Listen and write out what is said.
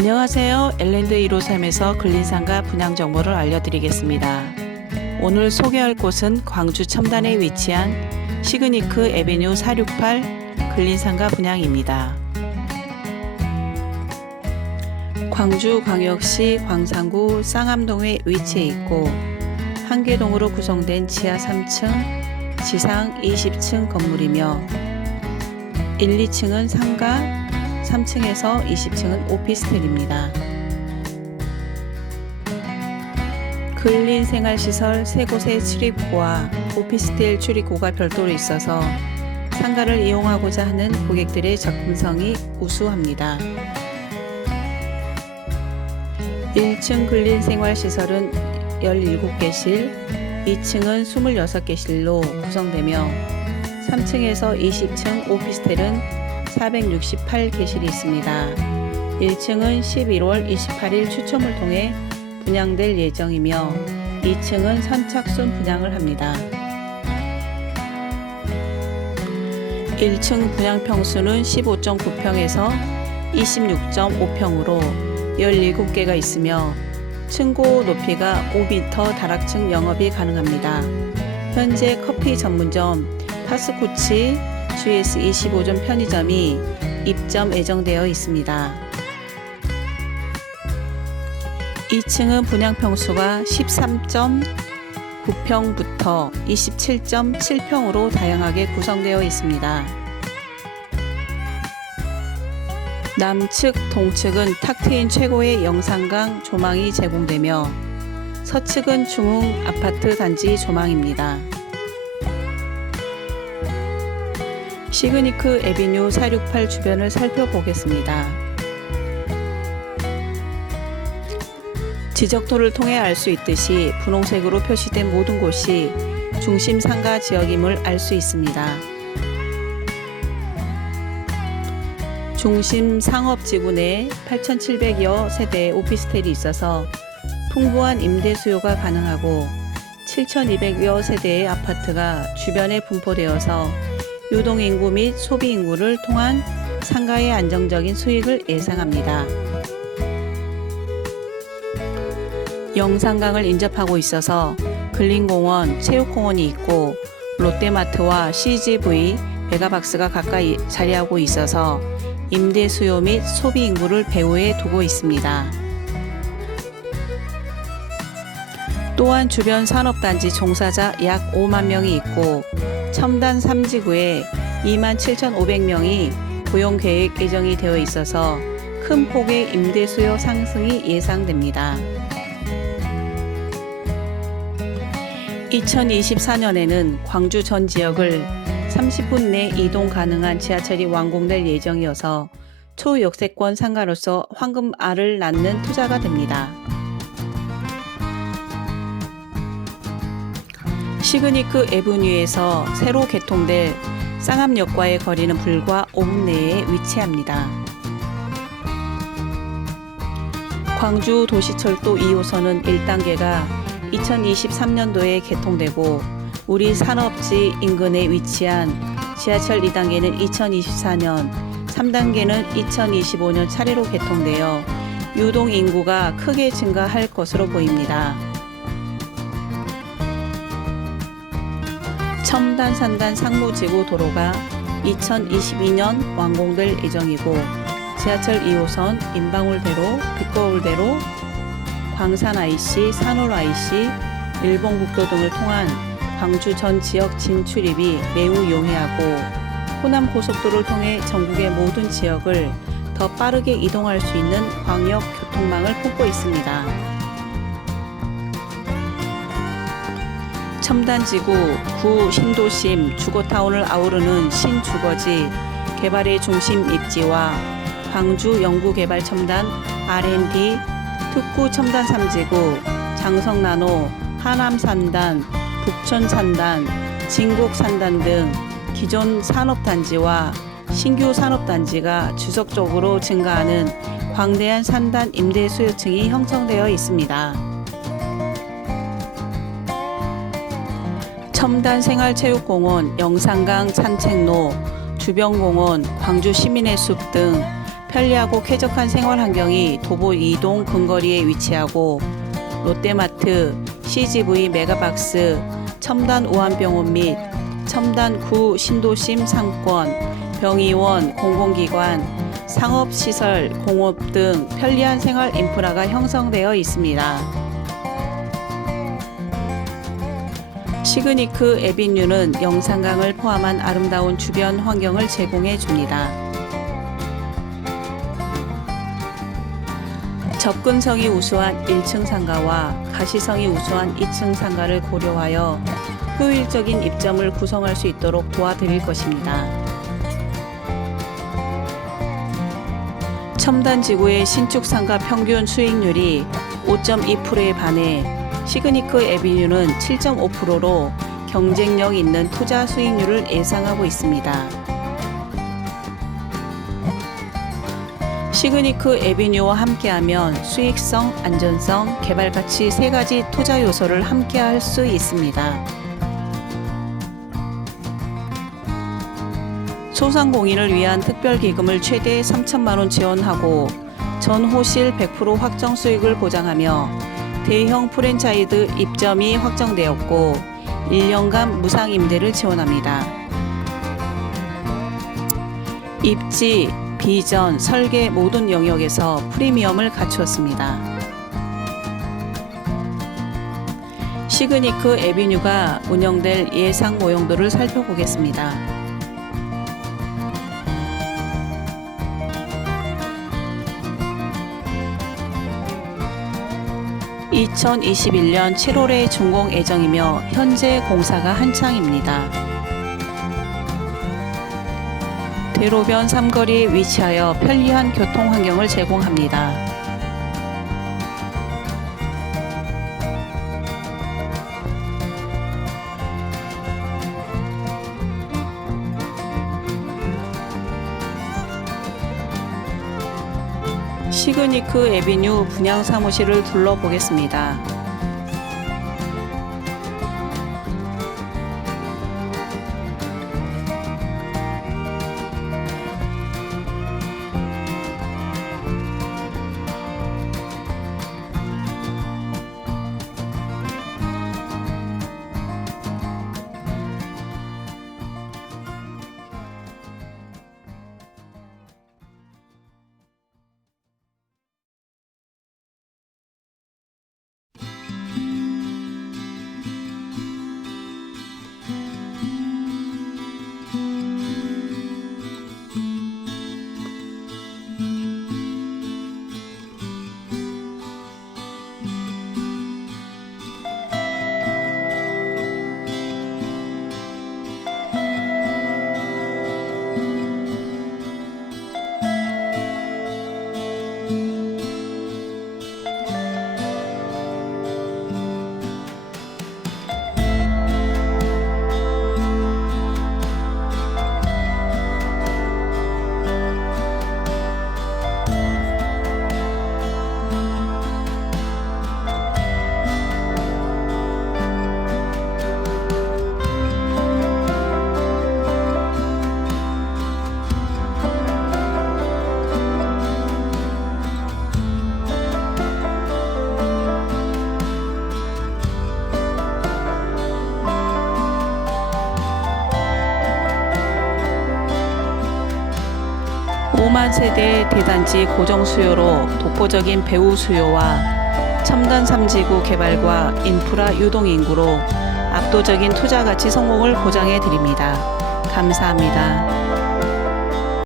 안녕하세요. 엘랜드 153에서 근린상가 분양 정보를 알려드리겠습니다. 오늘 소개할 곳은 광주 첨단에 위치한 시그니크 에베뉴 468 근린상가 분양입니다. 광주광역시 광산구 쌍암동에 위치해 있고 한계동으로 구성된 지하 3층, 지상 20층 건물이며 1, 2층은 상가, 3층에서 20층은 오피스텔입니다. 근린 생활시설 세 곳의 출입구와 오피스텔 출입구가 별도로 있어서 상가를 이용하고자 하는 고객들의 접근성이 우수합니다. 1층 근린 생활시설은 17개 실, 2층은 26개 실로 구성되며 3층에서 20층 오피스텔은 468개실이 있습니다. 1층은 11월 28일 추첨을 통해 분양될 예정이며 2층은 선착순 분양을 합니다. 1층 분양 평수는 15.9평에서 26.5평으로 17개가 있으며 층고 높이가 5m 다락층 영업이 가능합니다. 현재 커피 전문점 파스쿠치 GS 25점 편의점이 입점 예정되어 있습니다. 2층은 분양 평수가 13.9평부터 27.7평으로 다양하게 구성되어 있습니다. 남측, 동측은 탁 트인 최고의 영상강 조망이 제공되며 서측은 중흥 아파트 단지 조망입니다. 시그니크 에비뉴 468 주변을 살펴보겠습니다. 지적도를 통해 알 수 있듯이 분홍색으로 표시된 모든 곳이 중심 상가 지역임을 알 수 있습니다. 중심 상업 지구 내 8,700여 세대의 오피스텔이 있어서 풍부한 임대 수요가 가능하고 7,200여 세대의 아파트가 주변에 분포되어서 유동 인구 및 소비 인구를 통한 상가의 안정적인 수익을 예상합니다. 영산강을 인접하고 있어서 근린공원, 체육공원이 있고 롯데마트와 CGV, 메가박스가 가까이 자리하고 있어서 임대 수요 및 소비 인구를 배후에 두고 있습니다. 또한 주변 산업단지 종사자 약 5만 명이 있고 첨단 3지구에 2만 7,500명이 고용 계획 예정이 되어 있어서 큰 폭의 임대 수요 상승이 예상됩니다. 2024년에는 광주 전 지역을 30분 내 이동 가능한 지하철이 완공될 예정이어서 초역세권 상가로서 황금알을 낳는 투자가 됩니다. 시그니크 에브뉴에서 새로 개통될 쌍암역과의 거리는 불과 5분 내에 위치합니다. 광주 도시철도 2호선은 1단계가 2023년도에 개통되고 우리 산업지 인근에 위치한 지하철 2단계는 2024년, 3단계는 2025년 차례로 개통되어 유동 인구가 크게 증가할 것으로 보입니다. 첨단 산단 상무지구 도로가 2022년 완공될 예정이고 지하철 2호선 인방울대로, 빛거울대로, 광산 IC, 산울 IC, 일본국도 등을 통한 광주 전 지역 진출입이 매우 용이하고 호남 고속도로를 통해 전국의 모든 지역을 더 빠르게 이동할 수 있는 광역 교통망을 품고 있습니다. 첨단지구 구 신도심 주거타운을 아우르는 신주거지 개발의 중심 입지와 광주 연구개발 첨단 R&D 특구 첨단 3지구 장성나노 하남산단 북천산단 진곡산단 등 기존 산업단지와 신규 산업단지가 지속적으로 증가하는 광대한 산단 임대 수요층이 형성되어 있습니다. 첨단 생활체육공원, 영산강 산책로, 주변공원, 광주 시민의 숲 등 편리하고 쾌적한 생활 환경이 도보 이동 근거리에 위치하고 롯데마트, CGV 메가박스, 첨단 우한병원 및 첨단 구 신도심 상권, 병의원, 공공기관, 상업시설, 공업 등 편리한 생활 인프라가 형성되어 있습니다. 시그니크 에비뉴는 영산강을 포함한 아름다운 주변 환경을 제공해 줍니다. 접근성이 우수한 1층 상가와 가시성이 우수한 2층 상가를 고려하여 효율적인 입점을 구성할 수 있도록 도와드릴 것입니다. 첨단 지구의 신축 상가 평균 수익률이 5.2%에 반해 시그니크 에비뉴는 7.5%로 경쟁력 있는 투자 수익률을 예상하고 있습니다. 시그니크 에비뉴와 함께하면 수익성, 안전성, 개발 가치 세 가지 투자 요소를 함께할 수 있습니다. 소상공인을 위한 특별기금을 최대 3천만 원 지원하고 전호실 100% 확정 수익을 보장하며 대형 프랜차이즈 입점이 확정되었고 1년간 무상 임대를 지원합니다. 입지, 비전, 설계 모든 영역에서 프리미엄을 갖추었습니다. 시그니크 에비뉴가 운영될 예상 모형도를 살펴보겠습니다. 2021년 7월에 준공 예정이며 현재 공사가 한창입니다. 대로변 삼거리에 위치하여 편리한 교통 환경을 제공합니다. 시그니크 에비뉴 분양 사무실을 둘러보겠습니다. 오만 세대 대단지 고정 수요로 독보적인 배우 수요와 첨단 3지구 개발과 인프라 유동 인구로 압도적인 투자 가치 성공을 보장해 드립니다. 감사합니다.